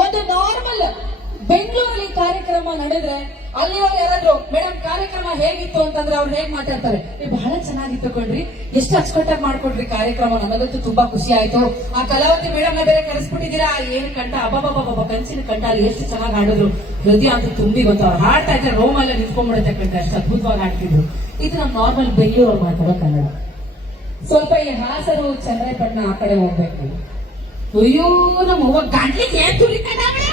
ಒಂದು ನಾರ್ಮಲ್ ಬೆಂಗಳೂರಲ್ಲಿ ಕಾರ್ಯಕ್ರಮ ನಡೆದ್ರೆ ಅಲ್ಲಿಯವರು ಯಾರಾದ್ರು ಮೇಡಮ್ ಕಾರ್ಯಕ್ರಮ ಹೇಗಿತ್ತು ಅಂತಂದ್ರೆ ಅವ್ರು ಹೇಗ್ ಮಾತಾಡ್ತಾರೆ, ಬಹಳ ಚೆನ್ನಾಗಿತ್ತು ಕೊಡ್ರಿ, ಎಷ್ಟು ಅಚ್ಚುಕಟ್ಟಾಗಿ ಮಾಡ್ಕೊಡ್ರಿ ಕಾರ್ಯಕ್ರಮ, ನಮಗಂತೂ ತುಂಬಾ ಖುಷಿ ಆಯ್ತು. ಆ ಕಲಾವತಿ ಮೇಡಮ್ ನ ಬೇರೆ ಕರೆಸ್ಬಿಟ್ಟಿದ್ದೀರಾ, ಏನ್ ಕಂಠ, ಅಬ್ಬಬ್ಬಬ್ಬ ಕಂಚಿನ ಕಂಠ, ಅಲ್ಲಿ ಎಷ್ಟು ಚೆನ್ನಾಗಿ ಹಾಡಿದ್ರು, ಹೃದಯ ಅಂತ ತುಂಬಿ ಗೊತ್ತು. ಅವ್ರು ಹಾಡ್ತಾ ಇದ್ರೆ ರೋಮಲ್ಲ ನಿಂತ್ಕೊಂಡ್ಬಿಡುತ್ತೆ ಕಂಠ, ಅಷ್ಟು ಅದ್ಭುತವಾಗಿ ಹಾಡ್ತಿದ್ರು. ಇದು ನಮ್ಮ ನಾರ್ಮಲ್ ಬೆಂಗಳೂರು ಮಾತಾಡೋ ಕನ್ನಡ. ಸ್ವಲ್ಪ ಈ ಹಾಸರು ಚಂದ್ರಪಟ್ಟಣ ಆ ಕಡೆ ಹೋಗ್ಬೇಕು. ಅಯ್ಯೋ ನಮ್ಮ ಅವ್ವ ಗಂಟ್ಲಿಗೆ ಏನ್ ತುಳಿಕಂಡಾವೆ,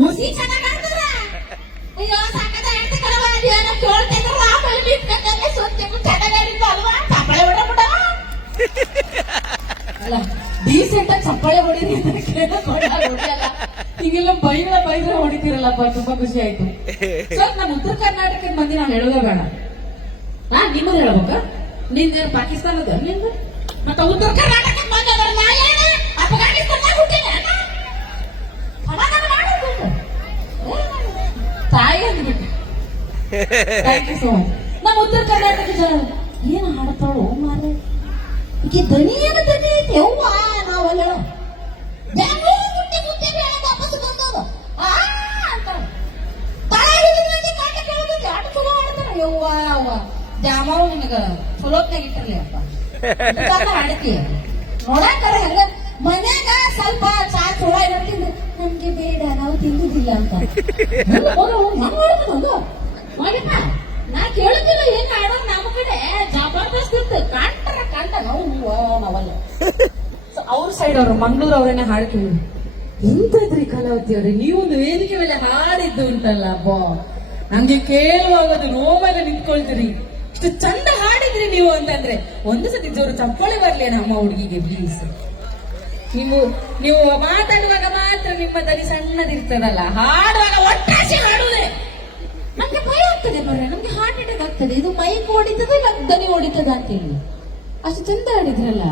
ಹುಸಿ ಚೆನ್ನಾಗ್ ಆಡ್ತದ. ಅಯ್ಯೋ ಸಾಕದ ಹೇಳ್ತಿ ಕಣವ, ಅದೇನೋ ಕೇಳ್ತಿದ್ರು ಆಮೇಲೆ ಬಿಟ್ಕೊಂಡಂಗೆ ಸುತ್ತಿಗೂ ಚೆನ್ನಾಗಾಡಿದ್ದು ಅಲ್ವಾ, ಚಪ್ಪಾಳೆ ಹೊಡಬಿಡ ಅಲ್ಲ, ಡೀಸೆಂಟ್ ಆಗಿ ಚಪ್ಪಾಳೆ ಹೊಡಿರಿ ಹೊಡಿಯಲ್ಲ. ಈಗೆಲ್ಲ ಬೈದ್ರೆ ಹೊಡಿತೀರಲ್ಲಪ್ಪ, ತುಂಬಾ ಖುಷಿ ಆಯ್ತು. ಸೊ ನಮ್ಮ ಉತ್ತರ ಕರ್ನಾಟಕದ ಮಂದಿ ನಾವು ಹೇಳೋದೇ ಬೇಡ. ನಿಮ್ಮದು ಹೇಳ್ಬೇಕ, ನಿಂದ ಪಾಕಿಸ್ತಾನದ ನಿಂದ, ಮತ್ತ ಉತ್ತರ ಕರ್ನಾಟಕದ ಮಂದಿ ಅದರ ಅಫ್ಘಾನಿಸ್ತಾನ ಹುಟ್ಟಿಲ್ಲ ತಾಯಿ ಅಂದ್ಬಿಟ್ಟು. Thank you so much. ನಮ್ಮ ಉತ್ತರ ಕರ್ನಾಟಕ ಜನ ಏನ್ ಹಾಡ್ತಾಳು ಮಾರೆ, ಈಕೆ ದನಿ ಏನು ದನಿ ಐತಿ ಅವ್ವ, ನಾವಲ್ಲ ಬೆಂಗಳೂರು ಮುಟ್ಟಿ ಮುಟ್ಟಿ ವಾಪಸ್ ಬಂದದು ಅಂತ ತಾಯಿ ಕಾಟ ಕೇಳಿದ್ರೆ ಆಟ ಚಲೋ ಹಾಡ್ತಾರ. ಯವ್ವ ಅವ್ವ ದ್ಯಾಮವ್ವ ನಿನಗ ಚಲೋತ್ನಾಗ ಇಟ್ಟಿರ್ಲಿ ಅಪ್ಪ, ಹಾಡ್ತೀಯ ನೋಡಾಕರ ಹಂಗ ಮನ್ಯಾಗ ಸ್ವಲ್ಪ ಚಾ ಚೂಡ ಇರ್ತಿದ್ರು, ನಮ್ಗೆ ಬೇಡ ನಾವು ತಿಂದುದಿಲ್ಲ ಅಂತ ಮಾಡಿಪ್ಪ. ನಾ ಕೇಳುದಿಲ್ಲ ಏನ್ ಆಡೋದು, ನಮ್ಮ ಕಡೆ ಜಬರ್ದಸ್ತ್ ಇತ್ತು, ಕಾಂಟಾರ ಕಾಂಟ ನಾವಲ್ಲ. ಅವ್ರ ಸೈಡ್ ಅವ್ರು ಮಂಗಳೂರು ಅವರೇನೆ ಹಾಡು ಕೇಳಿ, ಎಂತದ್ರಿ ಕಲಾವತಿ ಅವ್ರೆ ನೀವೊಂದು ವೇದಿಕೆ ಮೇಲೆ ಹಾಡಿದ್ದು ಉಂಟಲ್ಲ ಅಬ್ಬಾ, ನಂಗೆ ಕೇಳುವಾಗ ಅದು ನೋವಾಗ ನಿಂತ್ಕೊಳ್ತೀರಿ, ಇಷ್ಟು ಚಂದ ಹಾಡಿದ್ರಿ ನೀವು ಅಂತಂದ್ರೆ ಒಂದು ಸತಿ ಜೋರು ಚಪ್ಪಾಳೆ ಬರ್ಲಿ ನಮ್ಮ ಹುಡುಗಿಗೆ ಪ್ಲೀಸ್. ನೀವು ಮಾತಾಡುವಾಗ ಮಾತ್ರ ನಿಮ್ಮ ದನಿ ಸಣ್ಣದಿರ್ತದಲ್ಲ, ಹಾಡುವಾಗ ಒಟ್ಟಾಸಿ ಹಾಡುವುದೇ ನಮ್ಗೆ ಭಯ ಆಗ್ತದೆ ಬರ್ರೆ, ನಮ್ಗೆ ಹಾರ್ಟ್ ಅಟ್ಯಾಕ್ ಆಗ್ತದೆ. ಇದು ಮೈಕ್ ಹೊಡಿತದ ಇಲ್ಲ ದನಿ ಹೊಡಿತದ ಅಂತೇಳಿ, ಅಷ್ಟು ಚಂದ ಹಾಡಿದ್ರಲ್ಲ.